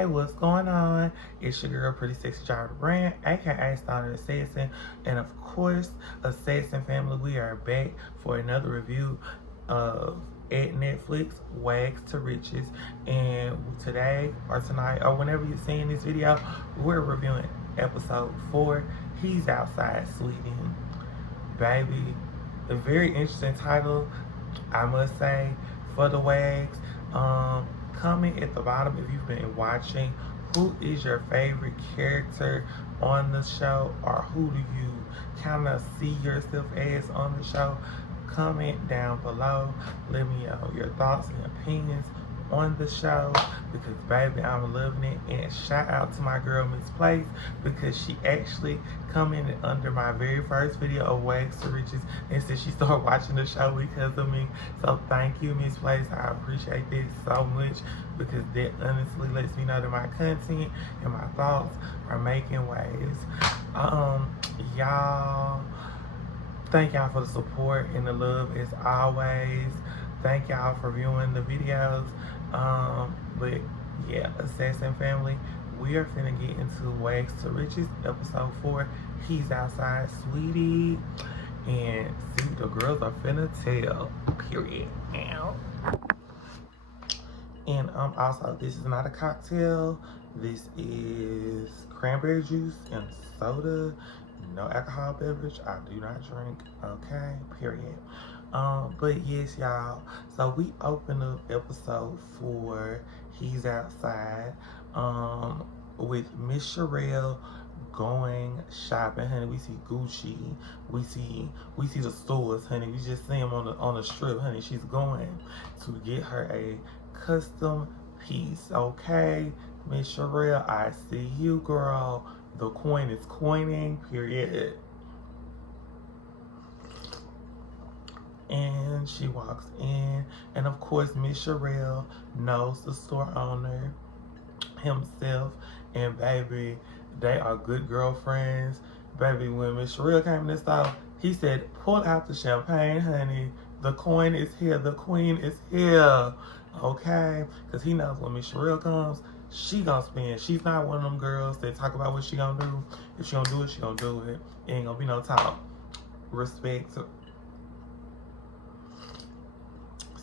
Hey, what's going on? It's your girl, Pretty Sexy Driver Brand, aka Stoner Assassin, and of course, Assassin family. We are back for another review of at Netflix, Wags to Riches. And today, or tonight, or whenever you're seeing this video, we're reviewing episode 4. He's outside, sweetie. Baby, a very interesting title, I must say, for the Wags. Comment at the bottom if you've been watching. Who is your favorite character on the show, or who do you kind of see yourself as on the show? Comment down below. Let me know your thoughts and opinions on the show, because baby, I'm loving it. And shout out to my girl Miss Place, because she actually commented under my very first video of Wags to Riches and said she started watching the show because of me. So thank you, Miss Place. I appreciate this so much, because that honestly lets me know that my content and my thoughts are making waves. Y'all, thank y'all for the support and the love as always. Thank y'all for viewing the videos. But yeah, Assassin family, we are finna get into Wags to Riches, episode 4. He's outside, sweetie. And see, the girls are finna tell, period. And also, this is not a cocktail. This is cranberry juice and soda. No alcohol beverage. I do not drink. Okay, period. But yes, y'all. So we open up episode 4. He's outside. With Miss Sherelle going shopping, honey. We see Gucci. We see the stores, honey. We just see him on the strip, honey. She's going to get her a custom piece. Okay, Miss Sherelle, I see you, girl. The coin is coining, period. And she walks in, and of course, Miss Sherelle knows the store owner himself, and baby, they are good girlfriends. Baby, when Miss Sherelle came in the store, he said, pull out the champagne, honey. The coin is here. The queen is here. Okay? Because he knows when Miss Sherelle comes, she gonna spend. She's not one of them girls that talk about what she gonna do. If she gonna do it, she gonna do it. It ain't gonna be no talk. Respect.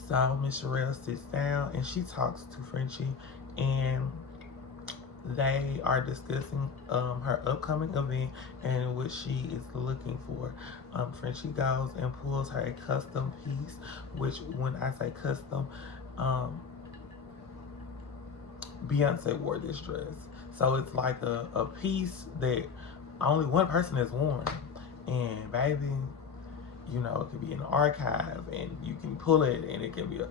So Miss Sherelle sits down and she talks to Frenchie, and they are discussing her upcoming event and what she is looking for. Frenchie goes and pulls her a custom piece, which when I say custom, Beyonce wore this dress. So it's like a piece that only one person has worn. And baby, you know, it could be in the archive and you can pull it and it can be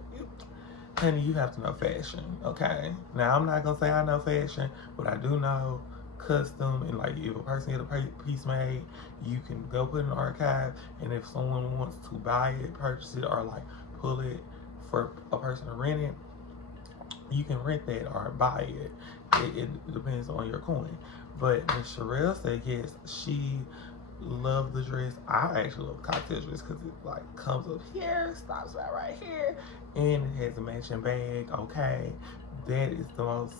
honey, you have to know fashion, okay? Now, I'm not gonna say I know fashion, but I do know custom, and like if a person get a piece made, you can go put it in the archive, and if someone wants to buy it, purchase it, or like pull it for a person to rent it, you can rent that or buy it. It depends on your coin. But Miss Sherelle said yes, she loved the dress. I actually love cocktail dress because it like comes up here, stops right here, and it has a matching bag. Okay, that is the most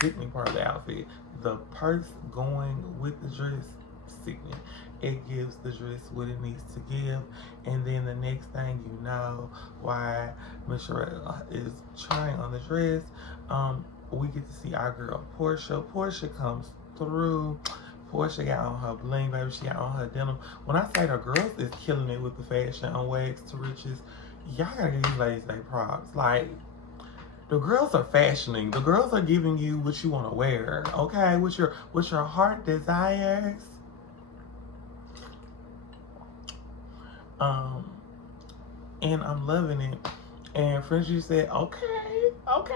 sickening part of the outfit. The purse going with the dress, sickening. It gives the dress what it needs to give, and then the next thing you know, why Miss Sherelle is trying on the dress, we get to see our girl Portia. Portia comes through. Portia got on her bling, baby. She got on her denim. When I say the girls is killing it with the fashion on Wags to Riches, y'all gotta give these ladies their props. Like, the girls are fashioning. The girls are giving you what you want to wear, okay? What your heart desires. And I'm loving it. And Frenchie said, okay, twin.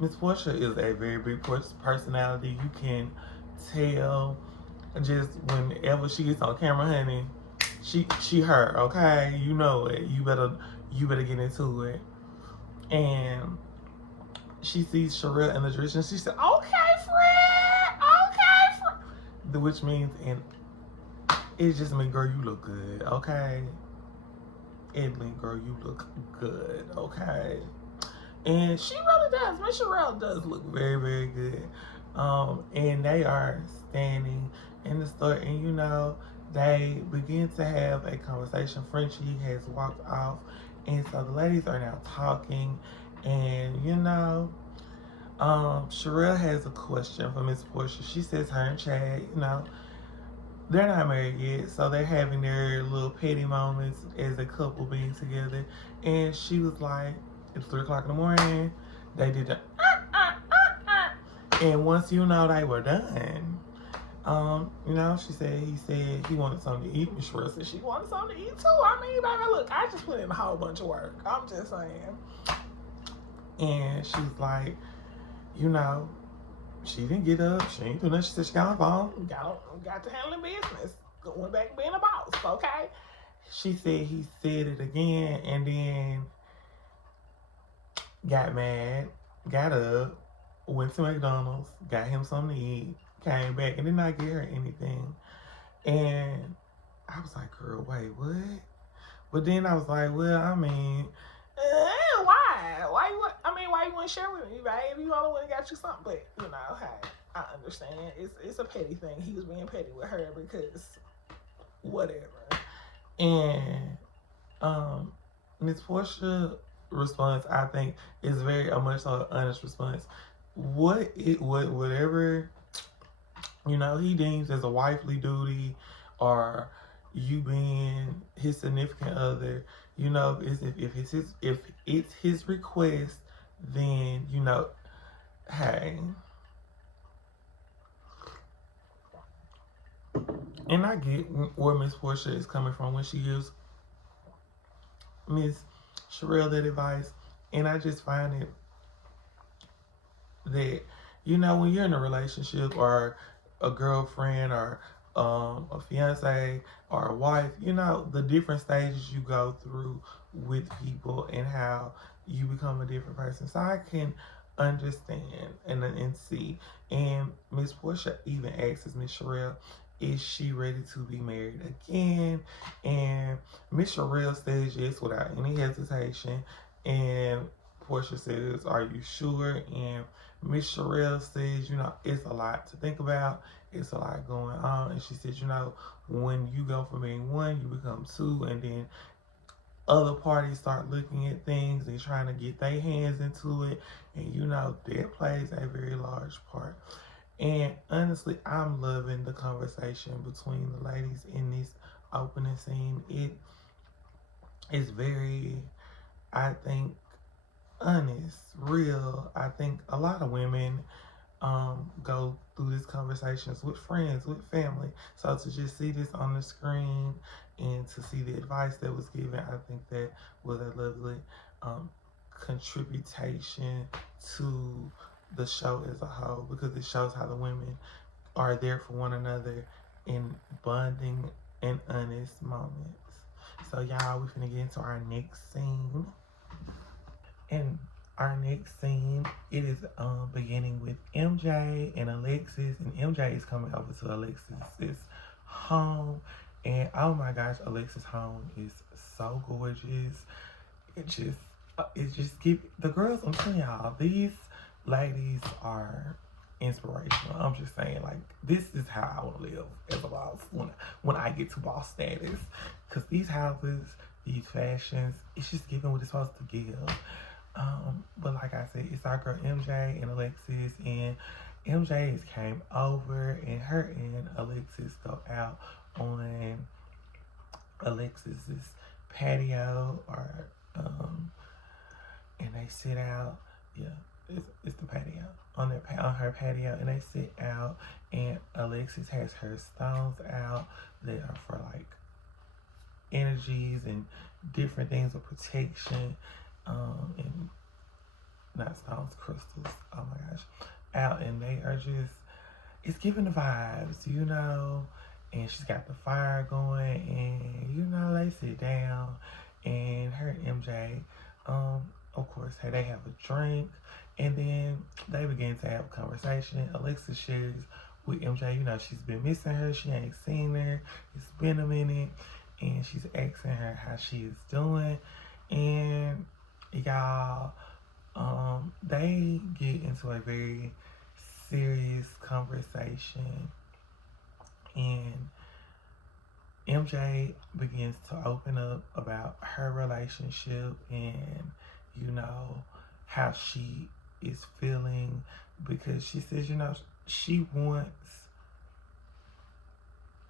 Miss Portia is a very big personality. You can tell just whenever she gets on camera, honey, she her, okay? You know it. You better get into it. And she sees Sherelle in the dress and she said, okay, friend. Which means, and it just means, girl, you look good, okay? It means, girl, you look good, okay? And she really does. Miss Sherelle does look very, very good. And they are standing in the store, and you know, they begin to have a conversation. Frenchie has walked off, and so the ladies are now talking, and you know, Sherelle has a question for Miss Portia. She says her and Chad, you know, they're not married yet, so they're having their little petty moments as a couple being together. And she was like, it's 3 o'clock in the morning. They did the and once you know they were done, you know, he said he wanted something to eat. Miss Sherelle said she wanted something to eat too. I mean, baby, look, I just put in a whole bunch of work. I'm just saying. And she was like, you know, she didn't get up. She ain't do nothing. She said she got on the phone. Got to handling business. Going back to being a boss, okay? She said he said it again and then got mad, got up, went to McDonald's, got him something to eat, came back, and did not get her anything. And I was like, girl, wait, what? But then I was like, well, I mean, why? Why you wouldn't share with me, right? If you only would have got you something. But, you know, hey, I understand. It's a petty thing. He was being petty with her because whatever. And Miss Portia response, I think, is very much so an honest response. Whatever, you know, he deems as a wifely duty, or you being his significant other, you know, if it's his request, then you know, hey. And I get where Miss Portia is coming from when she gives Miss Sherelle that advice, and I just find it that, you know, when you're in a relationship or a girlfriend or a fiance or a wife, you know, the different stages you go through with people and how you become a different person. So I can understand and see. And Miss Portia even asks Miss Sherelle, is she ready to be married again? And Miss Sherelle says yes without any hesitation. And Portia says, are you sure? And Miss Sherelle says, you know, it's a lot to think about. It's a lot going on. And she says, you know, when you go from being one, you become two, and then other parties start looking at things and trying to get their hands into it. And, you know, that plays a very large part. And honestly, I'm loving the conversation between the ladies in this opening scene. It is very, I think, honest, real. I think a lot of women go through these conversations with friends, with family. So to just see this on the screen and to see the advice that was given, I think that was a lovely contribution to the show as a whole, because it shows how the women are there for one another in bonding and honest moments. So y'all, we're finna get into our next scene. And our next scene, it is beginning with MJ and Alexis, and MJ is coming over to Alexis's home, and oh my gosh, Alexis' home is so gorgeous. It just give the girls. I'm telling y'all, these ladies are inspirational. I'm just saying, like, this is how I want to live as a boss when I get to boss status, because these houses, these fashions, it's just giving what it's supposed to give. But like I said, it's our girl MJ and Alexis, and MJ came over, and her and Alexis go out on Alexis's patio, or and they sit out. Yeah, it's the patio on her patio, and they sit out. And Alexis has her stones out that are for like energies and different things of protection. And not stones, crystals, oh my gosh, out, and they are just, it's giving the vibes, you know. And she's got the fire going, and you know, they sit down, and her and MJ, of course, hey, they have a drink, and then they begin to have a conversation. Alexis shares with MJ, you know, she's been missing her, she ain't seen her, it's been a minute, and she's asking her how she is doing. And y'all, They get into a very serious conversation, and MJ begins to open up about her relationship and, you know, how she is feeling, because she says, you know, she wants,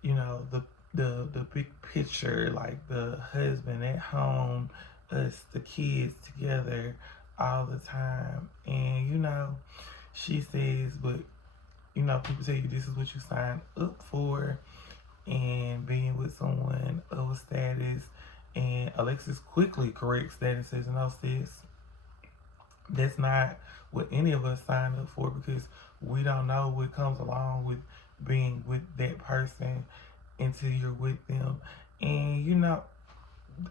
you know, the big picture, like the husband at home, us, the kids together all the time. And, you know, she says, but, you know, people tell you this is what you signed up for, and being with someone of a status. And Alexis quickly corrects that and says, no, sis, that's not what any of us signed up for, because we don't know what comes along with being with that person until you're with them. And, you know,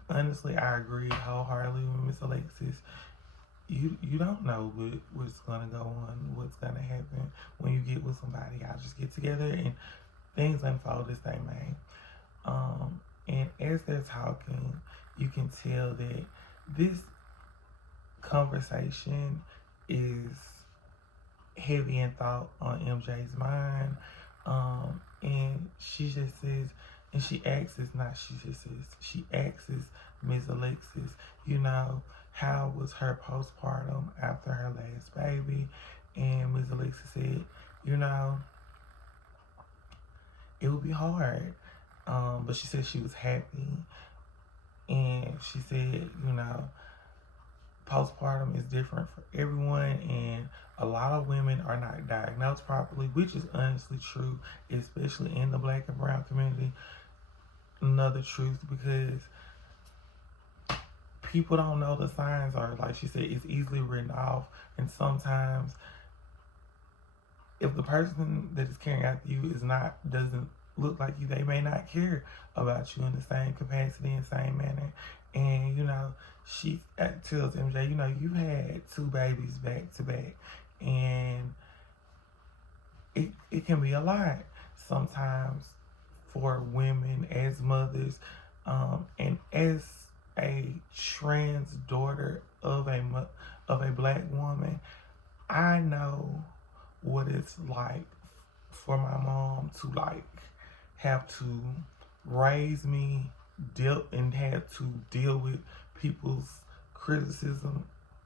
honestly, I agree wholeheartedly with Miss Alexis. You don't know what's gonna go on, what's gonna happen when you get with somebody. Y'all just get together and things unfold as they may. And as they're talking, you can tell that this conversation is heavy in thought on MJ's mind. And she just says, and she asks Miss Alexis, you know, how was her postpartum after her last baby? And Miss Alexis said, you know, it would be hard. But she said she was happy. And she said, you know, postpartum is different for everyone, and a lot of women are not diagnosed properly, which is honestly true, especially in the Black and brown community. Another truth, because people don't know the signs, or like she said, it's easily written off. And sometimes if the person that is caring after you doesn't look like you, they may not care about you in the same capacity and same manner. And, you know, she tells MJ, you know, you had 2 babies back to back, and it can be a lot sometimes for women as mothers, and as a trans daughter of a Black woman. I know what it's like for my mom to like have to raise me, have to deal with people's criticism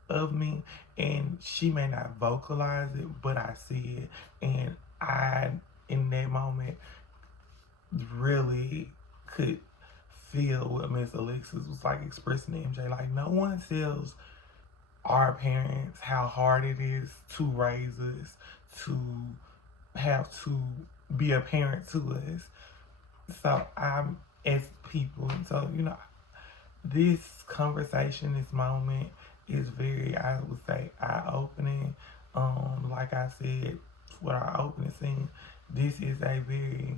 of me, and she may not vocalize it, but I see it. And I, in that moment, really could feel what Miss Alexis was like expressing to MJ. Like, no one tells our parents how hard it is to raise us, to have to be a parent to us. So I'm, as people, so, you know, this conversation, this moment is very, I would say, eye-opening. Like I said, for our opening scene, this is a very,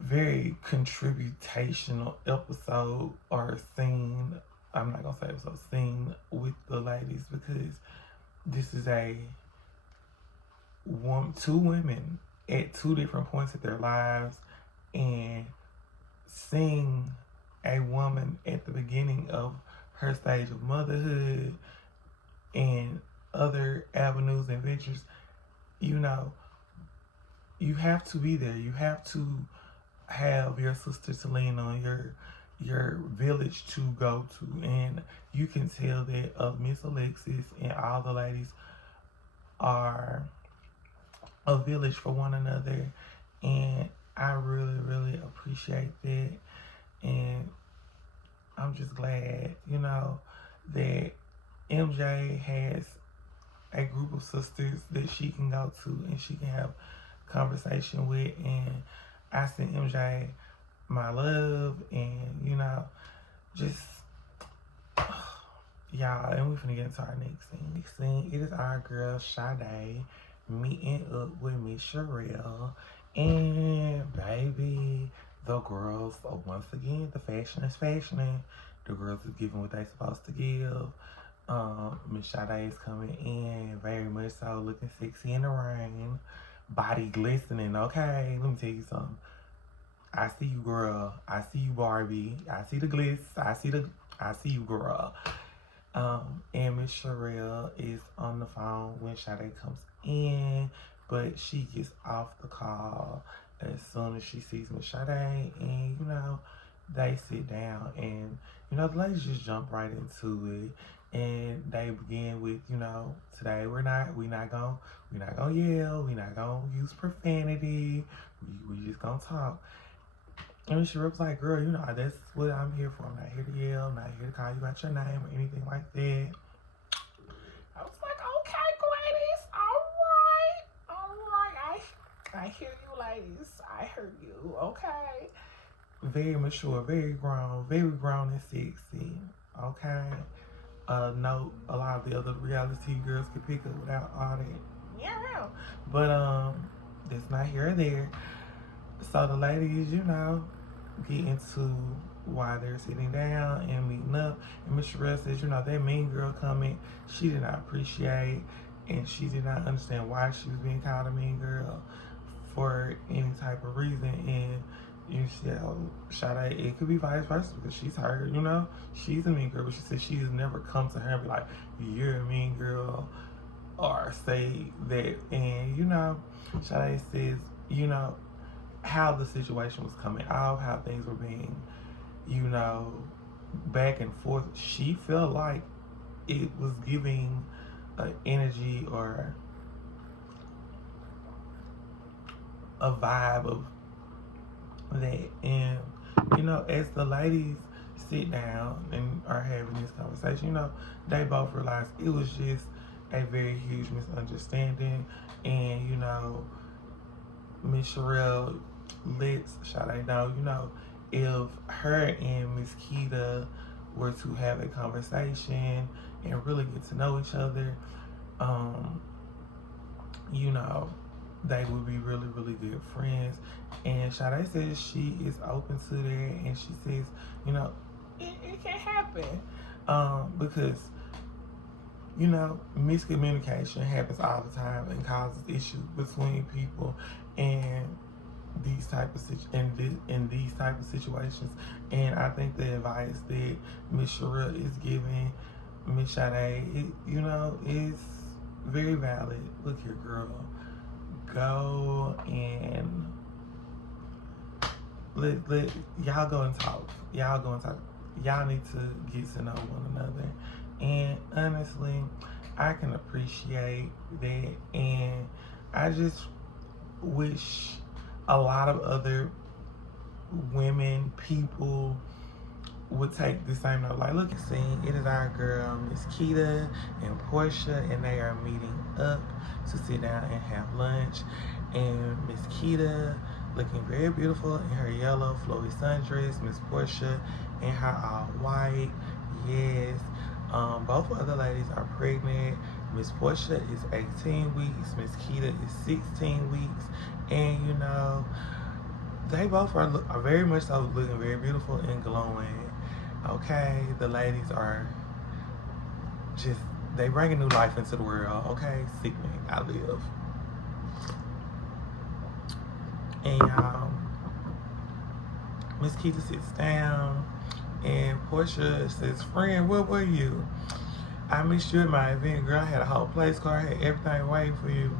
very contributational episode or scene. I'm not gonna say episode, scene with the ladies, because this is two women at 2 different points of their lives, and seeing a woman at the beginning of her stage of motherhood and other avenues and ventures, you know, you have to be there. You have to have your sister to lean on, your village to go to. And you can tell that Miss Alexis and all the ladies are a village for one another. And I really, really appreciate that. And I'm just glad, you know, that MJ has a group of sisters that she can go to and she can have conversation with. And I sent MJ my love, and, you know, just y'all, and we're finna get into our next scene. Next scene, it is our girl Sade meeting up with Miss Sherelle. And baby, the girls are, once again, the fashion is fashioning. The girls is giving what they supposed to give. Miss Sade is coming in very much so, looking sexy in the rain, body glistening. Okay, let me tell you something. I see you, girl. I see you, Barbie. I see the glitz. I see you, girl. And Miss Sherelle is on the phone when Sade comes in, but she gets off the call as soon as she sees Miss Sade, and they sit down, and the ladies just jump right into it, and they begin with, today we're not gonna yell, we're not gonna use profanity, we just gonna talk. And Sherelle was like, girl, that's what I'm here for. I'm not here to yell. I'm not here to call you out your name or anything like that. I was like, okay, ladies. All right. I hear you, ladies. I heard you. Okay. Very mature, very grown and sexy. Okay. No, a lot of the other reality girls could pick up without all that. Yeah. But, that's not here or there. So the ladies, get into why they're sitting down and meeting up. And Miss Sherelle says, that mean girl comment, she did not appreciate and she did not understand why she was being called a mean girl for any type of reason. And Sade, it could be vice versa because she's her, she's a mean girl, but she said she's never come to her and be like, you're a mean girl, or say that. And, Sade says, how the situation was coming out, how things were being, back and forth. She felt like it was giving an energy or a vibe of that. And, as the ladies sit down and are having this conversation, they both realize it was just a very huge misunderstanding. And, Miss Sherelle lets Sade know, if her and Miss Keita were to have a conversation and really get to know each other, they would be really, really good friends. And Sade says she is open to that, and she says, it can happen. Because, miscommunication happens all the time and causes issues between people. And these type of situations, and I think the advice that Miss Sherelle is giving Miss Sade, is very valid. Look here, girl, go and let y'all go and talk. Y'all need to get to know one another. And honestly, I can appreciate that, and I just wish a lot of other women, people would take the same note. Like, look, it is our girl, Miss Keita and Portia, and they are meeting up to sit down and have lunch. And Miss Keita looking very beautiful in her yellow flowy sundress. Miss Portia in her all white. Yes. Both other ladies are pregnant. Miss Portia is 18 weeks. Miss Keita is 16 weeks. And, they both are very much so looking very beautiful and glowing. Okay? The ladies are just, they bring a new life into the world. Okay? Sickening. I live. And, Miss Keita sits down. And Portia says, friend, where were you? I missed you at my event, girl. I had a whole place card, had everything waiting for you.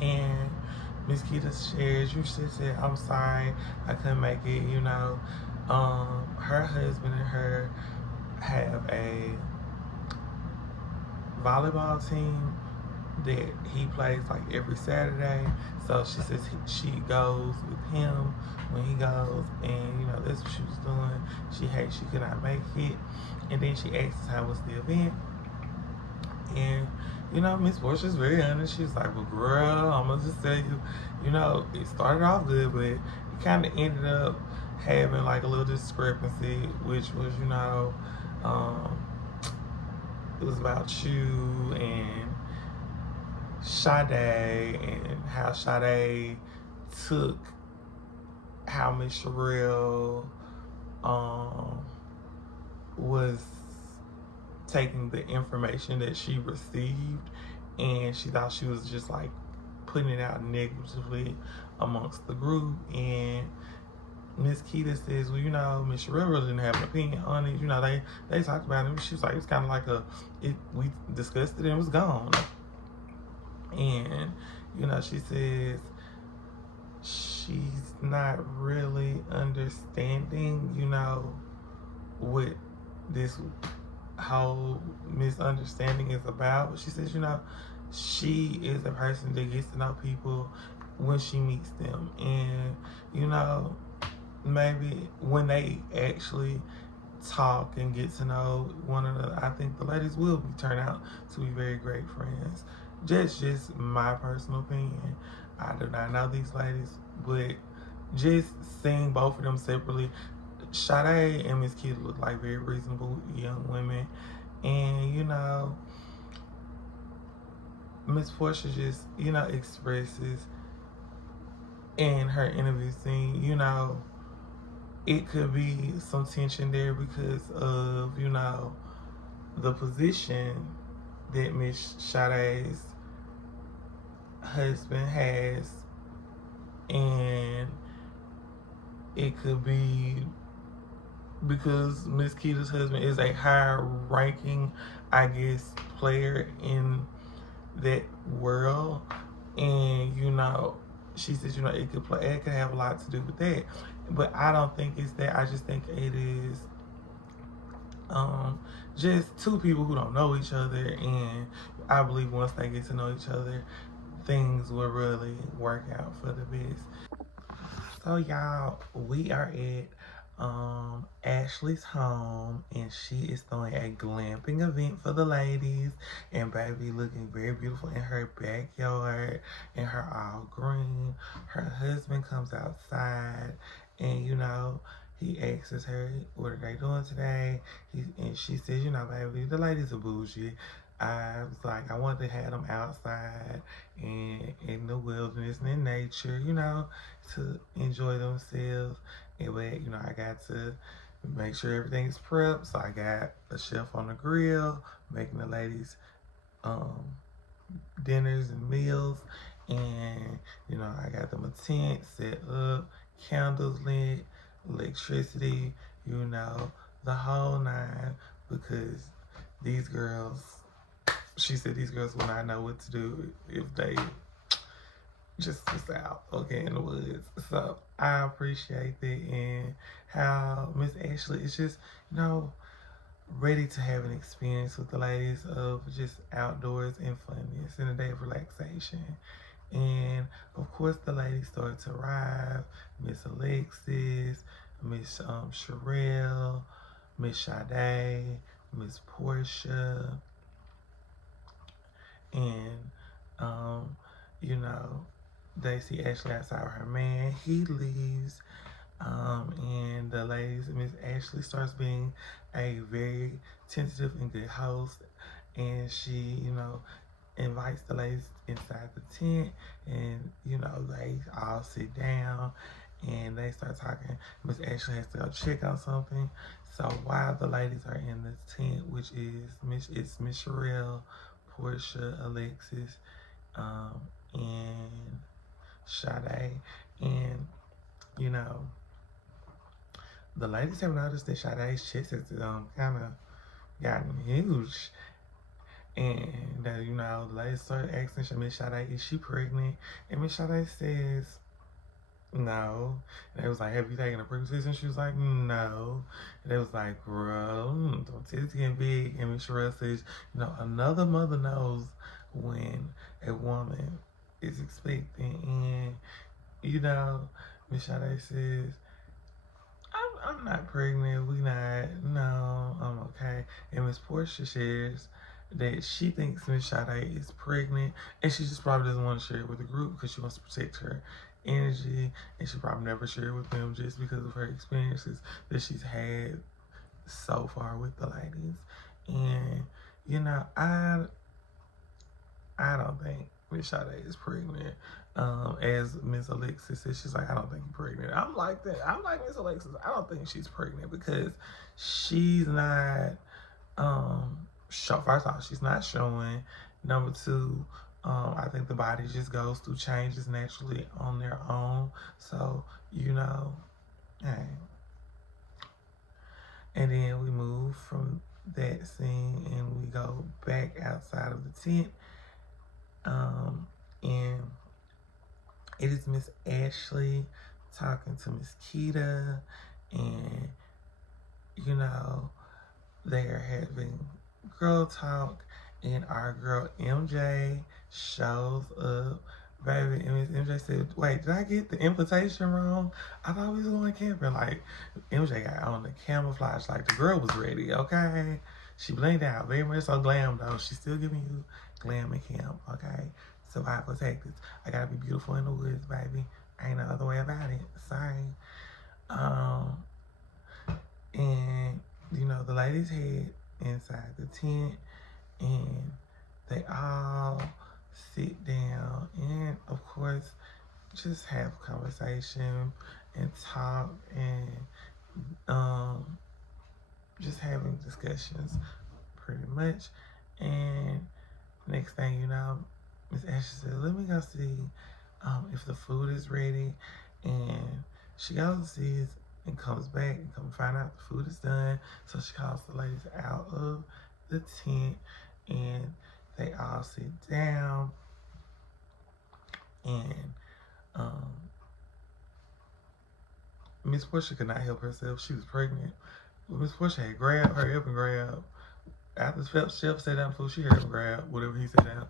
And Miss Keita shares, she said, I'm sorry, I couldn't make it, her husband and her have a volleyball team that he plays like every Saturday. So she says she goes with him when he goes, and that's what she was doing. She could not make it, and then she asks how was the event, and Miss Portia's very honest. She's like, well, girl, I'm gonna just tell you, it started off good, but it kind of ended up having like a little discrepancy, which was it was about you and Sade, and how Sade took how Miss Sherelle was taking the information that she received, and she thought she was just like putting it out negatively amongst the group. And Miss Keita says, well, you know, Miss Sherelle really didn't have an opinion on it. You know, they talked about it. She was like, it was kind of like we discussed it and it was gone. And, you know, she says she's not really understanding, you know, what this whole misunderstanding is about. But she says, you know, she is a person that gets to know people when she meets them. And, you know, maybe when they actually talk and get to know one another, I think the ladies will turn out to be very great friends. Just my personal opinion. I do not know these ladies, but just seeing both of them separately, Sade and Miss Kitty look like very reasonable young women. And, you know, Miss Portia just, you know, expresses in her interview scene, you know, it could be some tension there because of, you know, the position that Miss Sade's husband has, and it could be because Miss Keita's husband is a higher ranking, I guess, player in that world. And, you know, she says, you know, it could have a lot to do with that. But I don't think it's that. I just think it is just two people who don't know each other, and I believe once they get to know each other, things will really work out for the best. So y'all, we are at Ashley's home, and she is throwing a glamping event for the ladies, and baby looking very beautiful in her backyard in her all green. Her husband comes outside, and you know, he asks her, what are they doing today? And she says, you know, baby, the ladies are bougie. I was like, I wanted to have them outside and in the wilderness and in nature, you know, to enjoy themselves. And but, you know, I got to make sure everything's prepped. So I got a chef on the grill making the ladies dinners and meals. And, you know, I got them a tent set up, candles lit, electricity, you know, the whole nine, because these girls, she said these girls will not know what to do if they just was out, okay, in the woods. So I appreciate that, and how Miss Ashley is just, you know, ready to have an experience with the ladies of just outdoors and funness and a day of relaxation. And of course, the ladies start to arrive. Miss Alexis, Miss Sherelle, Miss Sade, Miss Portia, and you know, they see Ashley outside with her man. He leaves, and the ladies, Miss Ashley starts being a very tentative and good host, and she, you know, invites the ladies inside the tent, and you know, they all sit down and they start talking. Miss Ashley has to go check on something. So while the ladies are in the tent, which is Miss Sherelle, Portia, Alexis, and Sade, and you know, the ladies have noticed that Sade's chest has kind of gotten huge. And you know, the ladies start asking Miss Sade, is she pregnant? And Miss Sade says, no. And they was like, have you taken a pregnancy? And she was like, no. And they was like, girl, don't titties getting big. And Miss Sherelle says, you know, another mother knows when a woman is expecting. And, you know, Miss Sade says, I'm not pregnant. We not. No, I'm okay. And Miss Portia shares that she thinks Miss Sade is pregnant, and she just probably doesn't want to share it with the group because she wants to protect her energy, and she probably never shared with them just because of her experiences that she's had so far with the ladies. And you know, I don't think Miss Sade is pregnant. As Miss Alexis says, she's like, I don't think you're pregnant. I'm like that. I'm like Miss Alexis. I don't think she's pregnant because she's not. First off, she's not showing. Number two, I think the body just goes through changes naturally on their own. So you know, Alright. And then we move from that scene and we go back outside of the tent. And it is Miss Ashley talking to Miss Keita, and you know, they're having girl talk, and our girl MJ shows up. Baby, and Miss MJ said, "Wait, did I get the invitation wrong? I thought we was going camping." Like, MJ got on the camouflage, like the girl was ready, okay? She blinged out, very much so glam though. She's still giving you glam and camp, okay? Survival tactics. I gotta be beautiful in the woods, baby. Ain't no other way about it. Sorry. Um, and you know, the ladies head inside the tent, and they all sit down and of course just have conversation and talk, and just having discussions pretty much. And next thing you know, Miss Ashley said, "Let me go see if the food is ready." And she goes and sees and comes back and come find out the food is done. So she calls the ladies out of the tent, and they all sit down. And Miss Portia could not help herself. She was pregnant. Miss Portia had grabbed her up and grabbed. After the chef sat down food, she heard him grab whatever he sat down.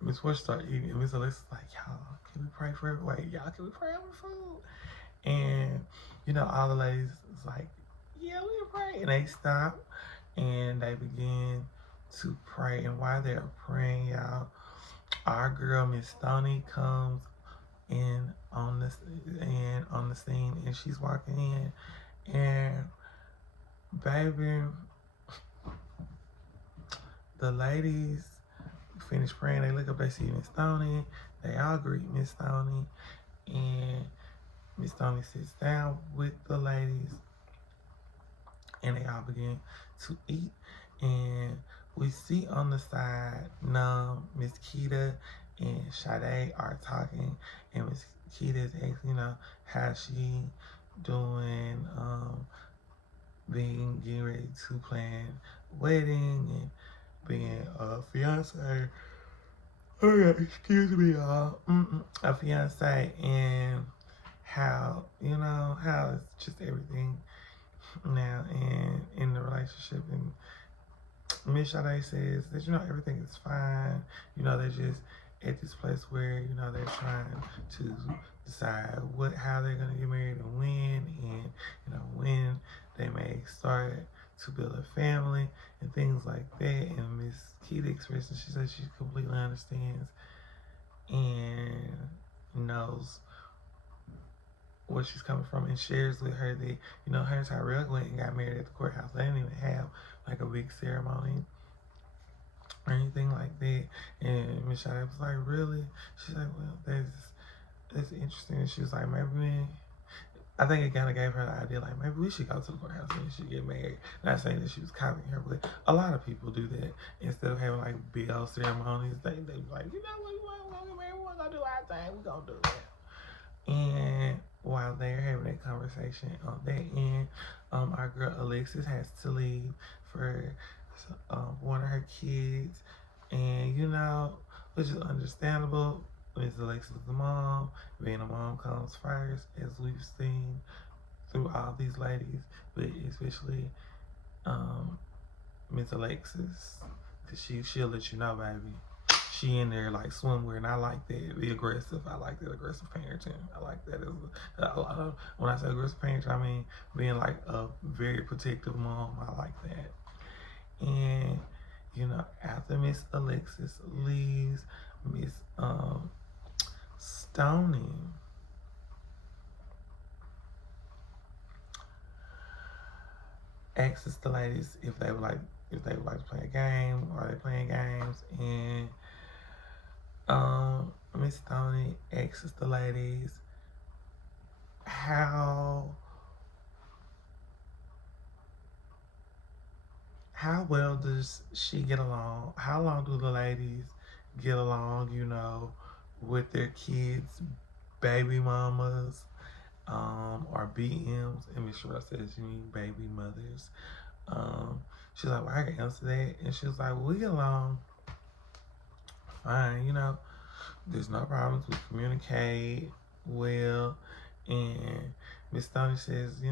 Miss Portia started eating, and Miss Alexis was like, "Y'all, can we pray for it? Wait, y'all, can we pray over food?" And you know, all the ladies was like, "Yeah, we can pray." And they stopped and they began to pray. And while they're praying, y'all, our girl Miss Stoney comes in on the scene, and she's walking in, and baby, the ladies finish praying. They look up, they see Miss Stoney. They all greet Miss Stoney, and Miss Stoney sits down with the ladies, and they all begin to eat. And we see on the side, Miss Keita and Sade are talking, and Miss Keita is asking, how she doing, getting ready to plan wedding and being a fiance. Okay, excuse me, y'all. A fiance, and how how it's just everything now and in the relationship. And Miss Sade says that everything is fine. They're just at this place where they're trying to decide how they're gonna get married and when, and when they may start to build a family and things like that. And Miss Keita expresses, she says she completely understands and knows where she's coming from, and shares with her that her and Tyrell went and got married at the courthouse. They didn't even have like a big ceremony or anything like that. And Miss Sade was like, "Really?" She's like, "Well, that's interesting." And she was like, "Maybe." I think it kind of gave her the idea, like, maybe we should go to the courthouse and we should get married. Not saying that she was copying her, but a lot of people do that. Instead of having like big old ceremonies, they be like, "You know what, we want to get married, we're gonna do our thing, we're gonna do that." And while they're having that conversation on that end, our girl Alexis has to leave for one of her kids, and which is understandable. Miss Alexis is the mom. Being a mom comes first, as we've seen through all these ladies, but especially Miss Alexis, because she'll let you know, baby. She in there like swimwear, and I like that. Be aggressive. I like that aggressive parenting. I like that. When I say aggressive parenting, I mean being like a very protective mom. I like that. And after Miss Alexis leaves, Miss Stoney asks the ladies if they would like to play a game, or they playing games. And Miss Stoney asks the ladies how well does she get along? How long do the ladies get along, with their kids, baby mamas? or BMs, and Miss Sherelle says you need baby mothers. She's like, well, I can answer that. And she was like, well, we get along fine, there's no problems. We communicate well. And Miss Stoney says,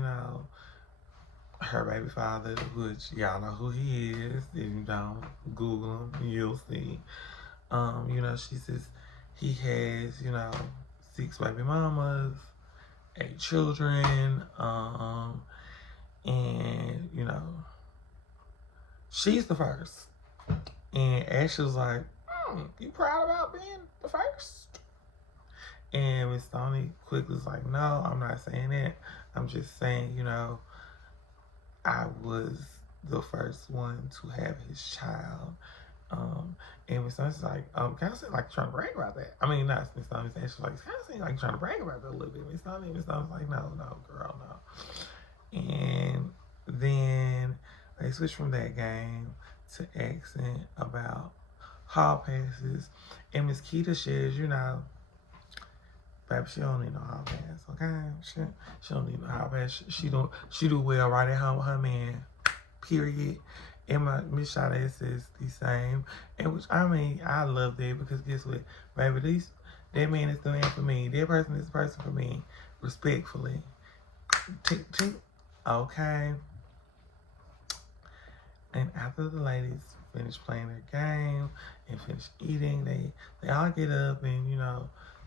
her baby father, which y'all know who he is. If you don't, Google him, you'll see. She says he has, 6 baby mamas, 8 children, and, she's the first. And Ashley was like, you proud about being the first? And Miss Stoney quickly was like, no, I'm not saying that. I'm just saying, I was the first one to have his child. And Miss Stoney's like, kind of seemed like trying to brag about that. I mean, not Miss Stoney's actually like, kind of seemed like trying to brag about that a little bit. Miss Stoney's like, no, girl, no. And then they switched from that game to asking about hall passes. And Miss Keita shares, baby, she don't need no hall pass, okay? She don't need no hall pass. She do well right at home with her man, period. And my Miss Sade says the same. And which, I love that because guess what? Baby, that man is the man for me. That person is the person for me. Respectfully. Tink, tink. Okay. And after the ladies finish playing their game and finish eating, they all get up and,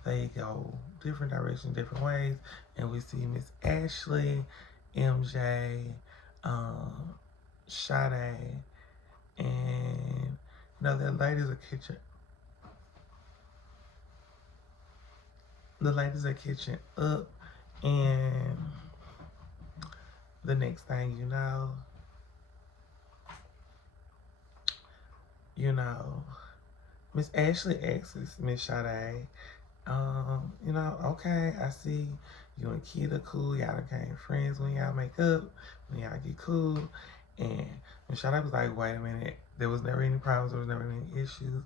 they go different directions, different ways. And we see Miss Ashley, MJ, Sade, and, the ladies catching up. And the next thing Miss Ashley asks Miss Sade, okay, I see you and Keita cool. Y'all became friends when y'all make up, when y'all get cool. And Miss Sade was like, wait a minute, there was never any problems, there was never any issues.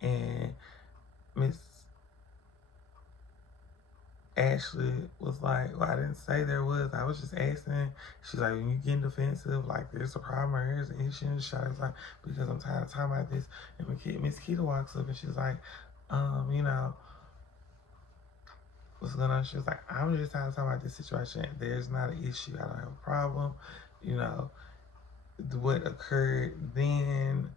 And Miss Ashley was like, well, I didn't say there was. I was just asking. She's like, when you getting defensive, like, there's a problem or here's an issue. And Shawty's like, because I'm tired of talking about this. And Miss Keita walks up and she's like, what's going on? She was like, I'm just tired of talking about this situation. There's not an issue. I don't have a problem. What occurred then,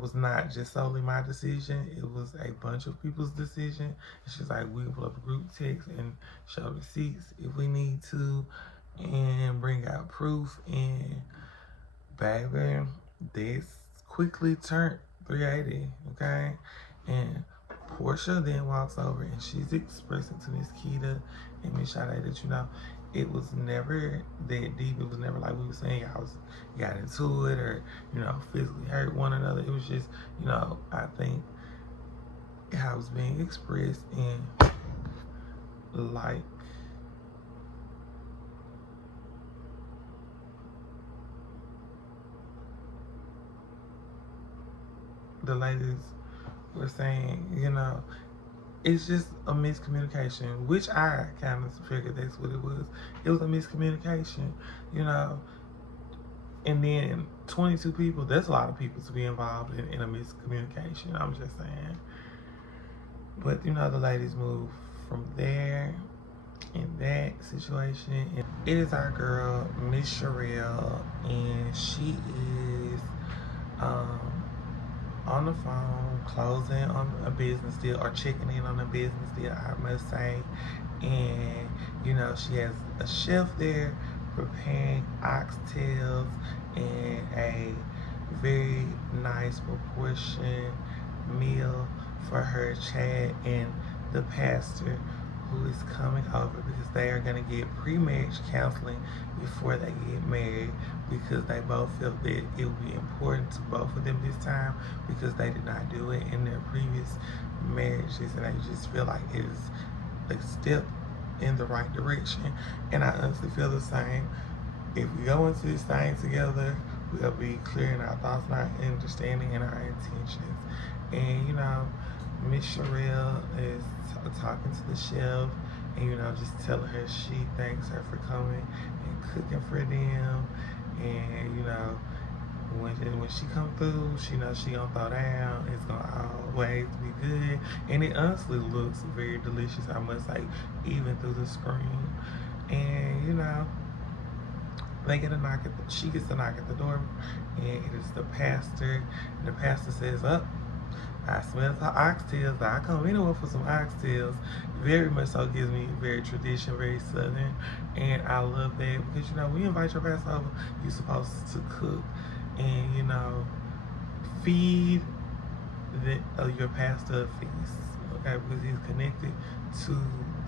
was not just solely my decision. It was a bunch of people's decision. And she's like, we can pull up a group text and show receipts if we need to and bring out proof. And baby, this quickly turned 380, okay? And Portia then walks over and she's expressing to Miss Keita and Miss Sade that, it was never that deep. It was never like we were saying I got into it or, physically hurt one another. It was just, I think how it was being expressed and like the ladies were saying, it's just a miscommunication, which I kind of figured that's what it was. It was a miscommunication, and then 22 people, that's a lot of people to be involved in a miscommunication, I'm just saying. But, the ladies move from there in that situation. And it is our girl, Miss Sherelle, and she is, on the phone, closing on a business deal or checking in on a business deal, I must say. And, she has a chef there preparing oxtails and a very nice proportion meal for her Chad and the pastor who is coming over because they are going to get pre-marriage counseling before they get married because they both felt that it would be important to both of them this time because they did not do it in their previous marriages, and they just feel like it is a step in the right direction. And I honestly feel the same. If we go into this thing together, we'll be clear in our thoughts and our understanding and our intentions. And Miss Sherelle is talking to the chef and just telling her she thanks her for coming and cooking for them, and when she come through, she knows she gonna throw down. It's gonna always be good, and it honestly looks very delicious. I must say, even through the screen, and they get a knock at she gets a knock at the door, and it is the pastor. And the pastor says, "Up, I smell the oxtails. I come anywhere for some oxtails." Very much so gives me very tradition, very southern, and I love that because when you invite your pastor over, you're supposed to cook and feed your pastor a feast, okay? Because he's connected to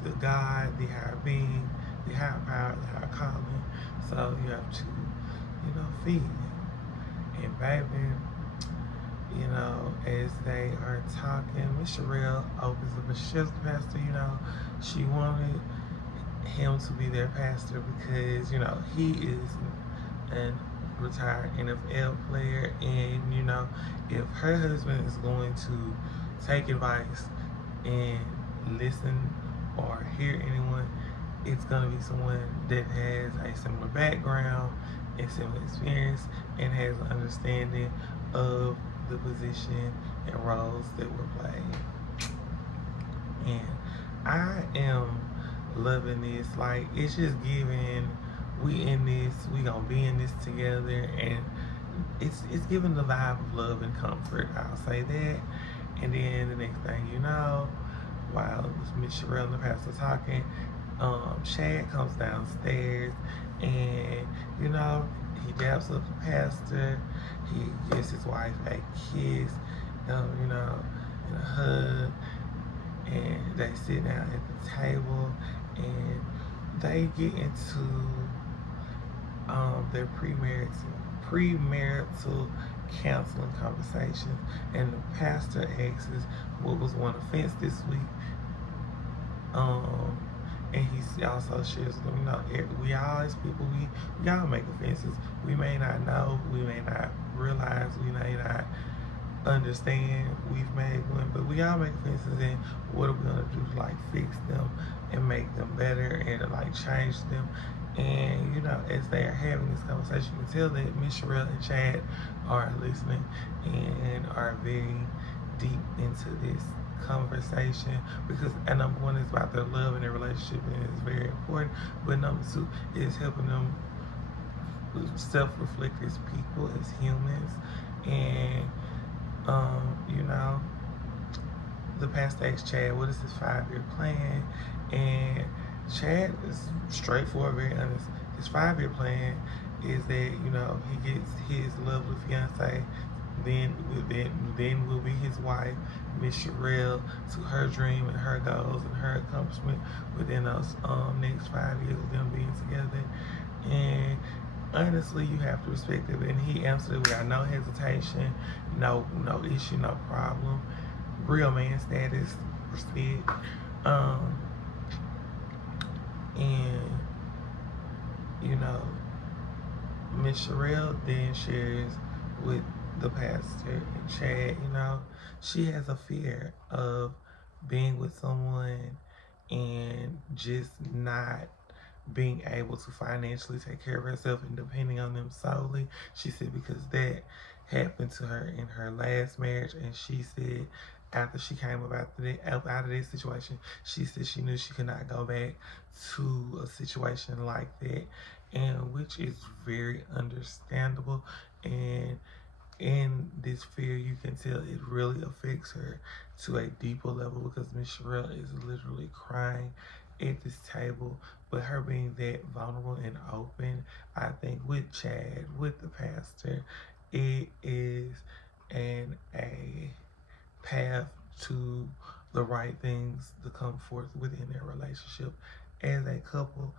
the God, the higher being, the higher power, the higher calling. So you have to, feed him. And baby, as they are talking, Miss Sherelle opens up and she tells the pastor, she wanted him to be their pastor because, he is an retired NFL player, and if her husband is going to take advice and listen or hear anyone, it's gonna be someone that has a similar background and similar experience and has an understanding of the position and roles that were played. And I am loving this. Like, it's just giving, we in this, we gonna be in this together, and it's giving the vibe of love and comfort, I'll say that. And then the next thing you know, while Miss Sherelle and the pastor talking, Chad comes downstairs, and he dabs up the pastor, he gives his wife a kiss, and a hug, and they sit down at the table, and they get into their premarital counseling conversations, and the pastor asks what was one offense this week. And he also shares with them, we all as people, we all make offenses. We may not know, we may not realize, we may not understand we've made one, but we all make offenses, and what are we gonna do to fix them and make them better and to change them? And as they are having this conversation, you can tell that Miss Sherelle and Chad are listening and are very deep into this conversation, because number one is about their love and their relationship, and it's very important, but number two is helping them self-reflect as people, as humans. And the pastor asked Chad, what is his 5-year plan? And Chad is straightforward, very honest. His 5-year plan is that, he gets his lovely fiance, then will be his wife, Miss Sherelle, to her dream and her goals and her accomplishment within those next 5 years of them being together. And honestly, you have to respect it. And he answered it without no hesitation, no issue, no problem. Real man status, respect. And Miss Sherelle then shares with the pastor and Chad, she has a fear of being with someone and just not being able to financially take care of herself and depending on them solely. She said because that happened to her in her last marriage, and she said after she came out of this situation, she said she knew she could not go back to a situation like that, and which is very understandable. And in this fear, you can tell it really affects her to a deeper level, because Miss Sherelle is literally crying at this table. But her being that vulnerable and open, I think with Chad, with the pastor, it is a path to the right things to come forth within their relationship as a couple.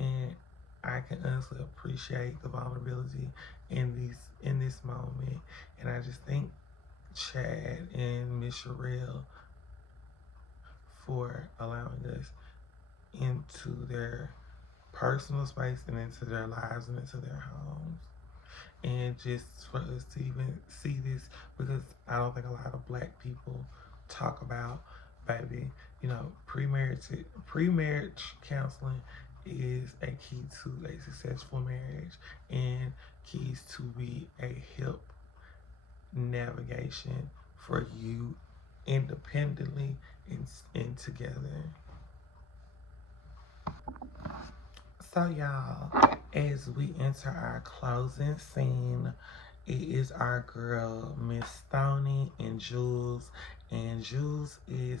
And I can honestly appreciate the vulnerability in this moment. And I just thank Chad and Miss Sherelle for allowing us into their personal space and into their lives and into their homes. And just for us to even see this, because I don't think a lot of Black people talk about baby, you know, pre-marriage counseling is a key to a successful marriage and keys to be a help navigation for you independently and together. So y'all, as we enter our closing scene, it is our girl Miss Stoney and Jules, and Jules is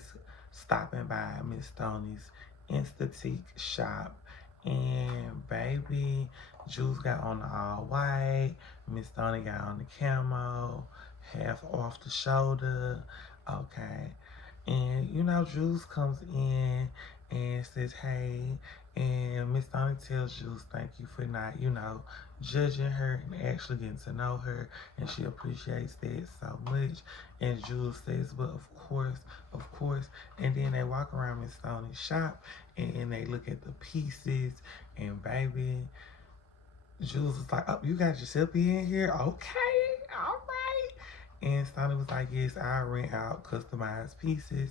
stopping by Miss Stoney's Institute shop, and baby, Jules got on the all white, Miss Stoney got on the camo, half off the shoulder, okay, and you know Jules comes in and says hey, and Miss Stoney tells Jules thank you for not, you know, judging her and actually getting to know her, and she appreciates that so much. And Jules says, but of course. And then they walk around Miss Stoney's shop and they look at the pieces, and baby, Jules was like, oh, you got yourself in here? Okay, all right. And Stoney was like, yes, I rent out customized pieces.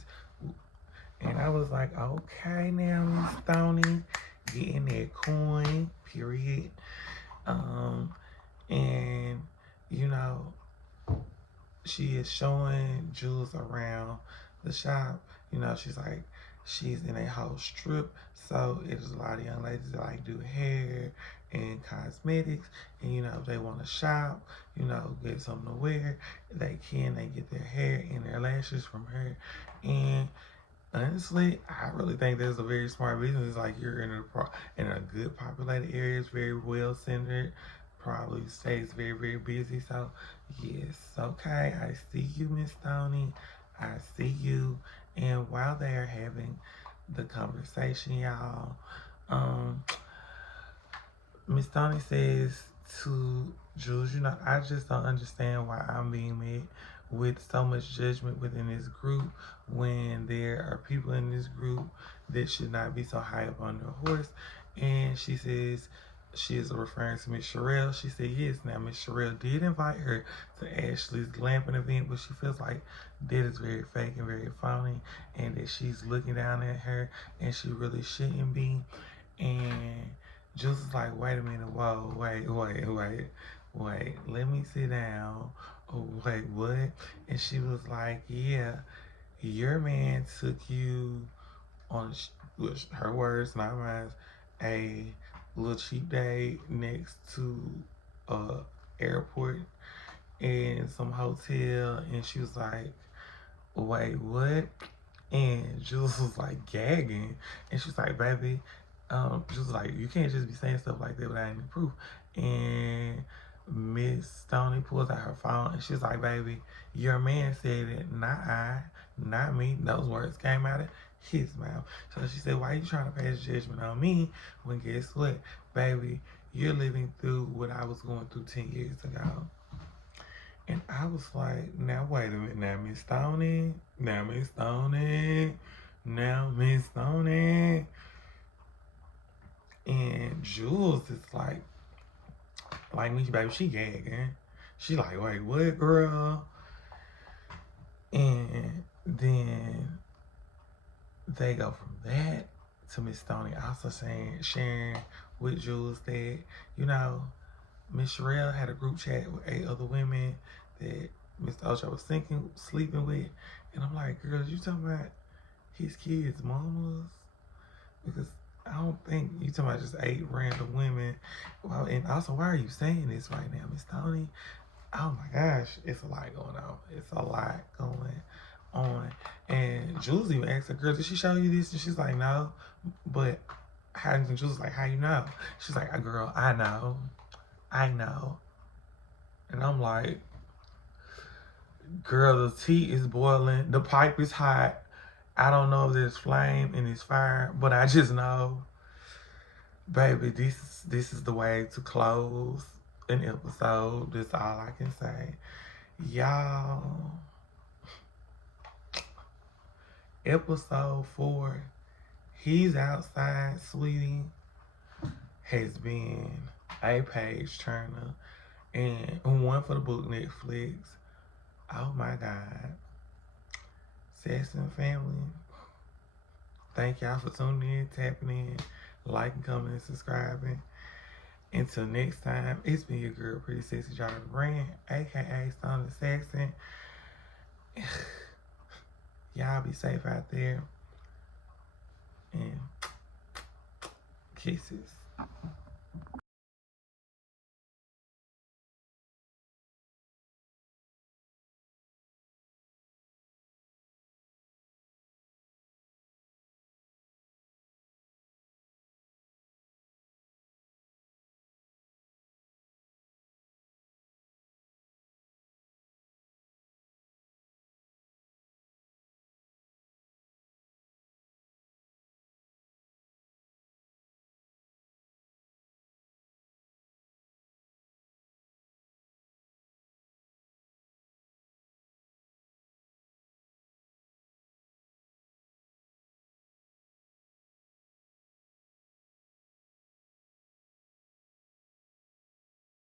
And I was like, okay now, Miss Stoney, getting that coin, period. And, you know, she is showing Jules around the shop. You know, she's in a whole strip. So it is a lot of young ladies that like do hair and cosmetics. And, you know, if they want to shop, you know, get something to wear, they get their hair and their lashes from her. And honestly, I really think that's a very smart business. It's like you're in a good populated area. It's very well centered. Probably stays very, very busy. So, yes, okay. I see you, Miss Stoney. I see you. And while they are having the conversation, y'all, Miss Stoney says to Jules, you know, I just don't understand why I'm being met with so much judgment within this group when there are people in this group that should not be so high up on their horse. And she says she is referring to Miss Sherelle. She said yes. Now Miss Sherelle did invite her to Ashley's glamping event, but she feels like that is very fake and very phony, and that she's looking down at her and she really shouldn't be. And Jules is like, wait a minute, whoa, wait, let me sit down. Oh, wait, what? And she was like, yeah, your man took you on, her words, not mine, a little cheap day next to a airport and some hotel. And she was like, wait, what? And Jules was like gagging, and she was like, baby, she was like, you can't just be saying stuff like that without any proof. And Miss Stoney pulls out her phone and she's like, baby, your man said it, not I, not me. Those words came out of his mouth. So she said, why are you trying to pass judgment on me when guess what? Baby, you're living through what I was going through 10 years ago. And I was like, now wait a minute, now Miss Stoney, now Miss Stoney, now Miss Stoney. And Jules is like me, baby, she gagging. She like, wait, what, girl? And then they go from that to Miss Stoney also sharing with Jules that, you know, Miss Sherelle had a group chat with 8 other women that Mr. Ocho was sleeping with. And I'm like, girl, you talking about his kids' mamas? Because I don't think you talking about just 8 random women. Well, and also, why are you saying this right now, Miss Stoney? Oh my gosh, it's a lot going on. It's a lot going on. And Jules even asked her, girl, did she show you this? And she's like, no. But Jules was like, how you know? She's like, girl, I know. And I'm like, girl, the tea is boiling. The pipe is hot. I don't know if there's flame and it's fire, but I just know, baby, this is the way to close an episode. That's all I can say. Y'all, episode 4, He's Outside, Sweetie, has been a page turner and one for the book Netflix. Oh my God. Sass and Family, Thank y'all for tuning in, tapping in, liking, commenting, and subscribing. Until next time, it's been your girl, Pretty Sexy Jonathan Brand, aka Stone Saxon. Y'all be safe out there. And kisses.